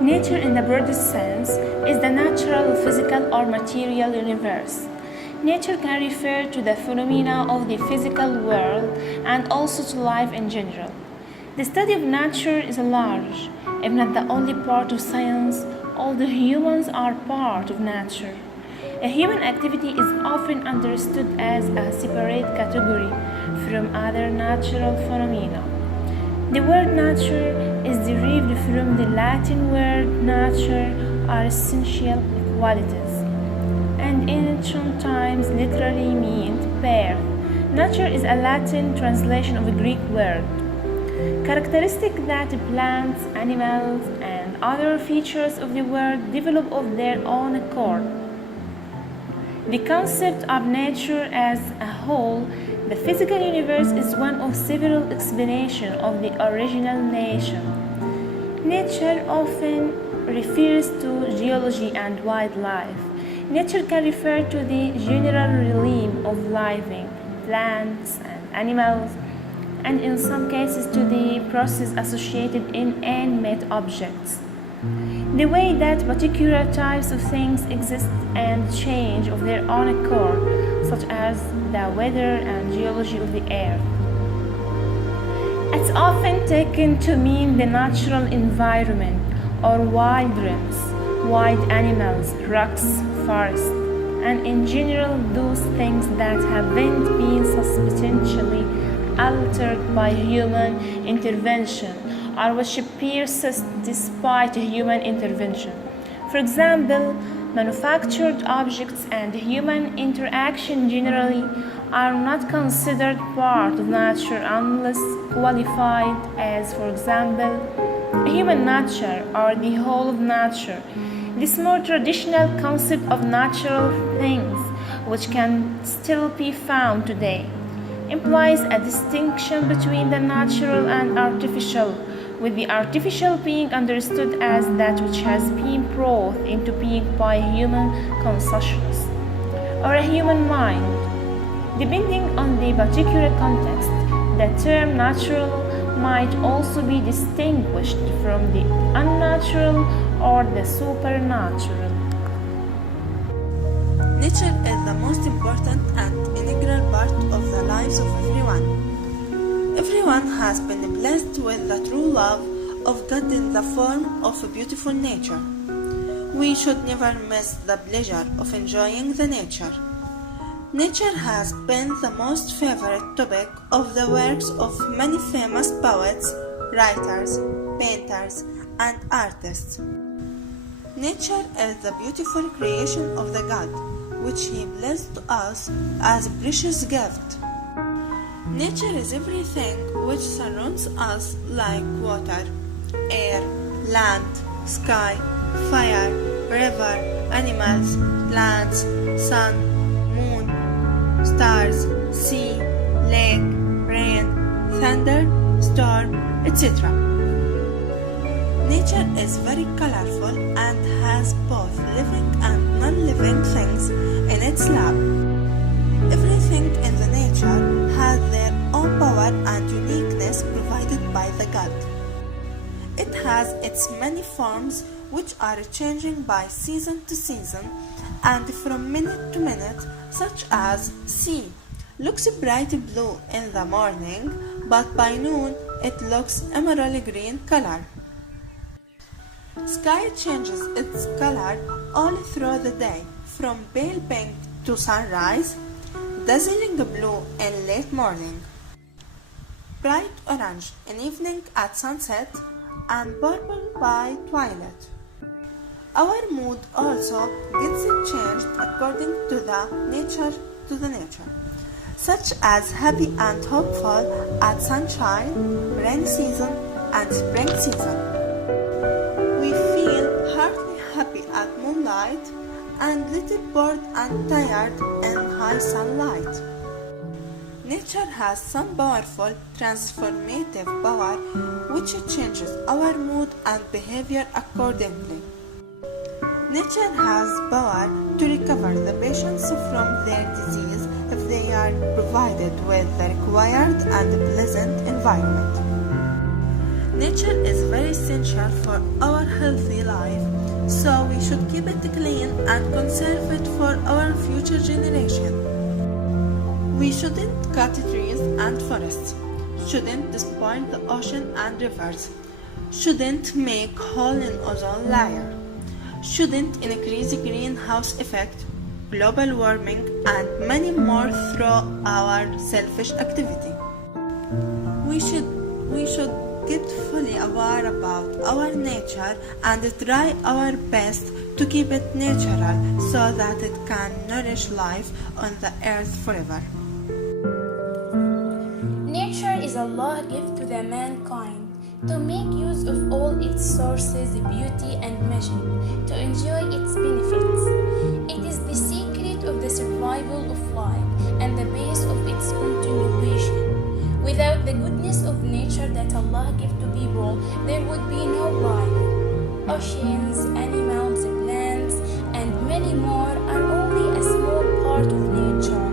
Nature, in the broadest sense, is the natural, physical, or material universe. Nature can refer to the phenomena of the physical world and also to life in general. The study of nature is a large, if not the only part of science. All the humans are part of nature. A human activity is often understood as a separate category from other natural phenomena. The word nature is derived from the Latin word nature, or essential qualities, and in ancient times literally meant birth. Nature is a Latin translation of a Greek word. Characteristic that plants, animals, and other features of the world develop of their own accord. The concept of nature as a whole, the physical universe, is one of several explanations of the original nature. Nature often refers to geology and wildlife. Nature can refer to the general realm of living plants and animals, and in some cases to the process associated in inanimate objects. The way that particular types of things exist and change of their own accord, such as the weather and geology of the earth. It's often taken to mean the natural environment or wild realms, wild animals, rocks, forests, and in general those things that haven't been substantially altered by human intervention or which persist despite human intervention. For example, manufactured objects and human interaction generally are not considered part of nature unless qualified as, for example, human nature or the whole of nature. This more traditional concept of natural things, which can still be found today, implies a distinction between the natural and artificial, with the artificial being understood as that which has been brought into being by human consciousness or a human mind. Depending on the particular context, the term natural might also be distinguished from the unnatural or the supernatural. Nature is the most important and integral part of the lives of everyone. Everyone has been blessed with the true love of God in the form of a beautiful nature. We should never miss the pleasure of enjoying the nature. Nature has been the most favorite topic of the works of many famous poets, writers, painters, and artists. Nature is the beautiful creation of the God, which He blessed to us as a precious gift. Nature is everything which surrounds us, like water, air, land, sky, fire, river, animals, plants, sun, moon, stars, sea, lake, rain, thunder, storm, etc. Nature is very colorful and has both living and non-living things in its lap. Everything in the nature has their own power and uniqueness provided by the God. It has its many forms which are changing by season to season and from minute to minute, such as sea looks bright blue in the morning, but by noon it looks emerald green color. Sky changes its color all through the day, from pale pink to sunrise, dazzling blue in late morning, bright orange in evening at sunset, and purple by twilight. Our mood also gets changed according to the nature, such as happy and hopeful at sunshine, rainy season, and spring season. We feel heartily happy at moonlight and little bored and tired in high sunlight. Nature has some powerful transformative power which changes our mood and behavior accordingly. Nature has power to recover the patients from their disease if they are provided with the required and pleasant environment. Nature is very very essential for our healthy life, so we should keep it clean and conserve it for our future generation. We shouldn't cut trees and forests, shouldn't spoil the ocean and rivers, shouldn't make hole in ozone layer, shouldn't increase greenhouse effect, global warming, and many more through our selfish activity. We should get fully aware about our nature and try our best to keep it natural so that it can nourish life on the earth forever. Nature is Allah's gift to the mankind to make use of all its sources, beauty and magic, to enjoy its benefits. It is the secret of the survival of life and the base of its continuation. Without the goodness of nature that Allah gave to people, there would be no life. Oceans, animals, plants, and many more are only a small part of nature,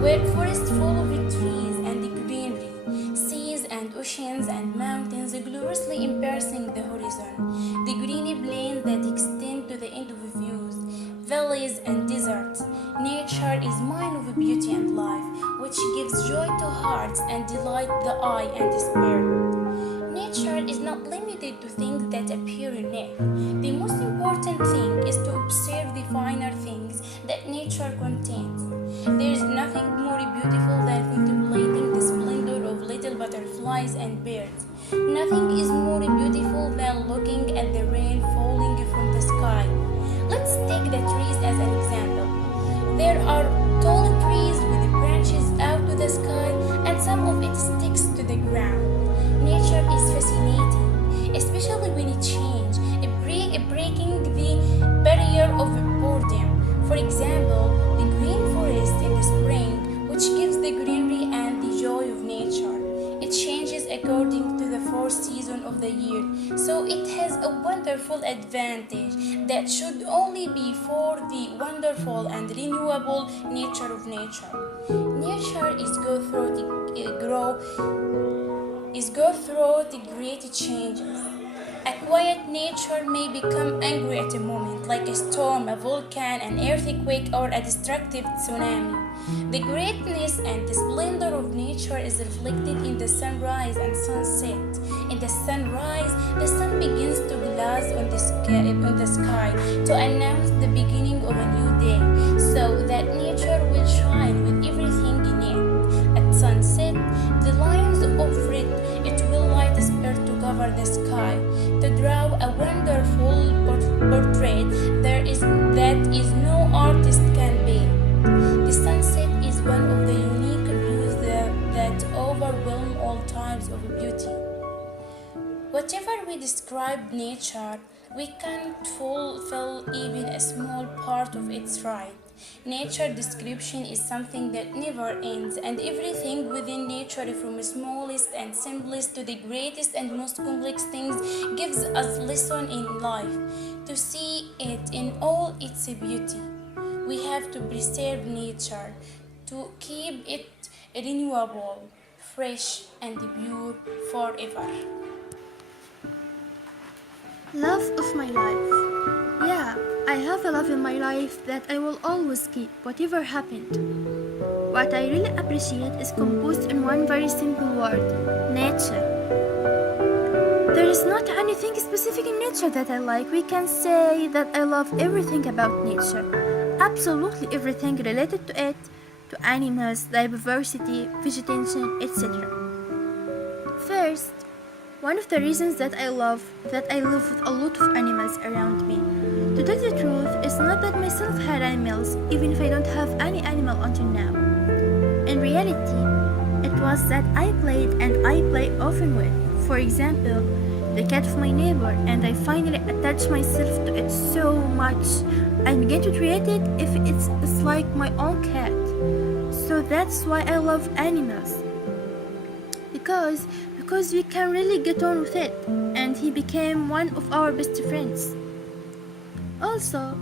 where forests full of trees and greenery, seas and oceans and mountains gloriously embracing the horizon, the greeny plains that extend to the end of views, valleys and deserts. Nature is mine of beauty and life, which gives joy to hearts and delight the eye and the spirit. Nature is not limited to things that appear in it. The most important thing is to observe the finer things that nature contains. There is nothing more beautiful than contemplating the splendor of little butterflies and birds. Nothing is more beautiful than looking at the rain falling from the sky. Let's take the trees as an example. There are tall trees with branches out to the sky and some of it sticks to the ground. Nature is fascinating, especially when it changes, breaking the barrier of boredom. For example, the green forest in the spring, which gives the greenery and the joy of nature. It changes according to the four seasons of the year, so it has a wonderful advantage that should only be for the wonderful and renewable nature of nature. Nature is go through the great changes. A quiet nature may become angry at a moment, like a storm, a volcano, an earthquake, or a destructive tsunami. The greatness and the splendor of nature is reflected in the sunrise and sunset. In the sunrise, the sun begins to glaze on the sky to announce the beginning of a new day, so that nature will shine with everything in it. At sunset, the lines of it will light a spur to cover the sky, to draw a wonderful portrait that is no artist can be. The sunset is one of the unique views that overwhelm all times of beauty. Whatever we describe nature, we can't fulfill even a small part of its right. Nature description is something that never ends, and everything within nature, from smallest and simplest to the greatest and most complex things, gives us lesson in life. To see it in all its beauty, we have to preserve nature, to keep it renewable, fresh, and pure forever. Love of my life. Yeah, I have a love in my life that I will always keep, whatever happened. What I really appreciate is composed in one very simple word: nature. There is not anything specific in nature that I like. We can say that I love everything about nature. Absolutely everything related to it, to animals, diversity, vegetation, etc. First, one of the reasons that I live with a lot of animals around me. To tell the truth, it's not that myself had animals, even if I don't have any animal until now. In reality, it was that I played and I play often with. For example, the cat of my neighbor, and I finally attached myself to it so much I began to treat it if it's like my own cat. So that's why I love animals. Because we can really get on with it, and he became one of our best friends. Also,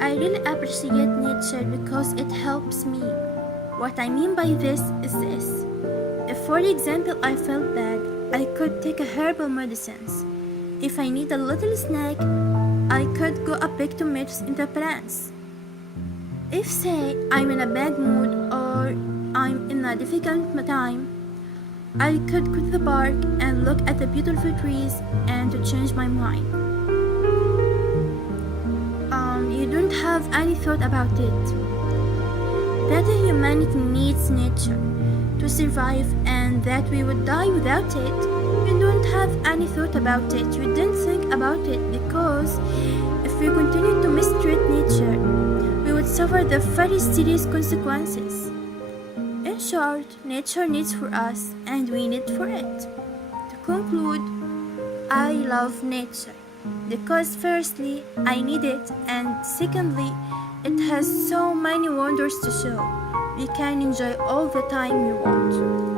I really appreciate nature because it helps me. What I mean by this is this. If, for example, I felt bad, I could take a herbal medicines. If I need a little snack, I could go and pick tomatoes in the plants. If, say, I'm in a bad mood or I'm in a difficult time, I could go to the park and look at the beautiful trees and to change my mind. You don't have any thought about it. That humanity needs nature to survive and that we would die without it. You don't have any thought about it. You didn't think about it because if we continue to mistreat nature, we would suffer the very serious consequences. In short, nature needs for us and we need for it. To conclude, I love nature because firstly, I need it, and secondly, it has so many wonders to show. We can enjoy all the time we want.